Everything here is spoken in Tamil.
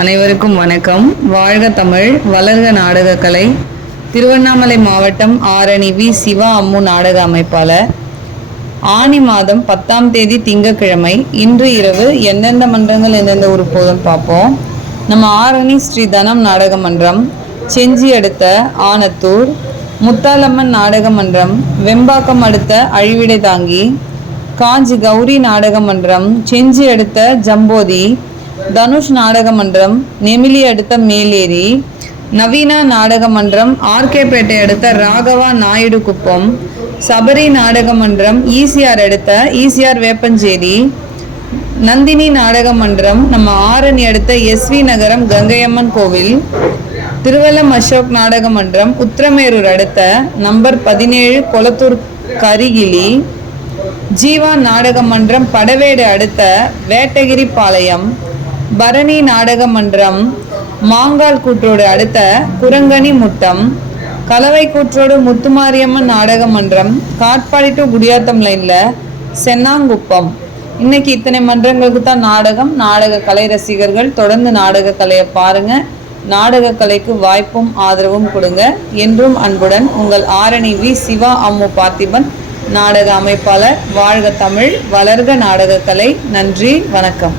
அனைவருக்கும் வணக்கம். வாழ்க தமிழ், வளர்க நாடகக்கலை. திருவண்ணாமலை மாவட்டம் ஆரணி வி. சிவா அம்மு நாடக அமைப்பாளர். ஆனி மாதம் 10ஆம் தேதி திங்கட்கிழமை இன்று இரவு எந்தெந்த மன்றங்கள் எந்தெந்த ஊர் போதும் பார்ப்போம். நம்ம ஆரணி ஸ்ரீ தனம் நாடக மன்றம், செஞ்சி அடுத்த ஆனத்தூர், முத்தாலம்மன் நாடக மன்றம், வெம்பாக்கம் அடுத்த அழிவிடை தாங்கி, காஞ்சி கௌரி நாடக மன்றம், செஞ்சி அடுத்த ஜம்போதி, தனுஷ் நாடக மன்றம், நெமிலி அடுத்த மேலேரி, நவீனா நாடக மன்றம், ஆர்கேபேட்டை அடுத்த ராகவா நாயுடு குப்பம், சபரி நாடக மன்றம், ஈசிஆர் அடுத்த ஈசிஆர் வேப்பஞ்சேரி, நந்தினி நாடக மன்றம், நம்ம ஆரணி அடுத்த எஸ்வி நகரம் கங்கையம்மன் கோவில், திருவல்லம் அசோக் நாடக மன்றம், உத்திரமேரூர் அடுத்த நம்பர் 17 கொளத்தூர் கரிகிலி, ஜீவா நாடக மன்றம், படவேடு அடுத்த வேட்டகிரி பாளையம், பரணி நாடக மன்றம், மாங்கால் கூற்றோடு அடுத்த குரங்கனி முட்டம், கலவை கூற்றோடு முத்துமாரியம்மன் நாடக மன்றம், காட்பாடி டு குடியாத்தம் லைன்ல சென்னாங்குப்பம். இன்னைக்கு இத்தனை மன்றங்களுக்கு தான் நாடகம். நாடக கலை ரசிகர்கள் தொடர்ந்து நாடக கலையை பாருங்க. நாடக கலைக்கு வாய்ப்பும் ஆதரவும் கொடுங்க. என்றும் அன்புடன் உங்கள் ஆரணி வி. சிவா அம்மு பார்த்திபன், நாடக அமைப்பாளர். வாழ்க தமிழ், வளர்க நாடக கலை. நன்றி, வணக்கம்.